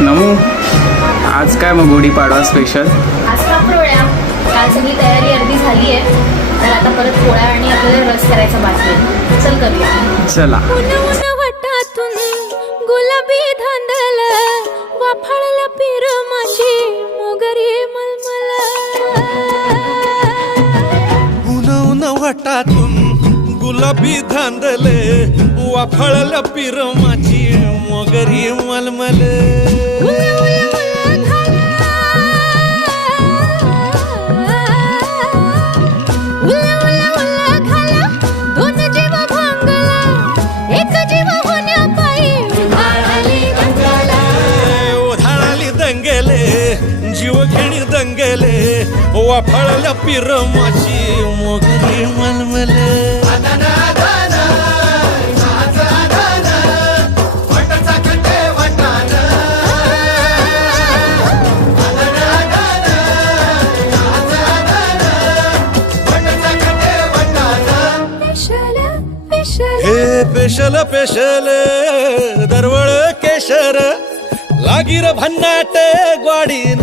नमू, आज काय मग गुढीपाडवा स्पेशल? आज का पोळ्या. काल सगळी तयारी अर्धी झाली आहे, तर आता परत पोळ्या आणि आपल्याला रस करायचा बाकी आहे. चल करूया. चला. वटातून गुलाबी धांदल वाफाळला पिर माझी मोगरी मलमल. उन वटातून गुलाबी धांदले वाफळलं पिर माझी मोगरी मलमल. जीव घेणी दंगले वाफळल्या पिर माझी मोगरी मलमल. हे पेशल पेशल दरवळ केशर लागीर भन्नाट ग्वाडीन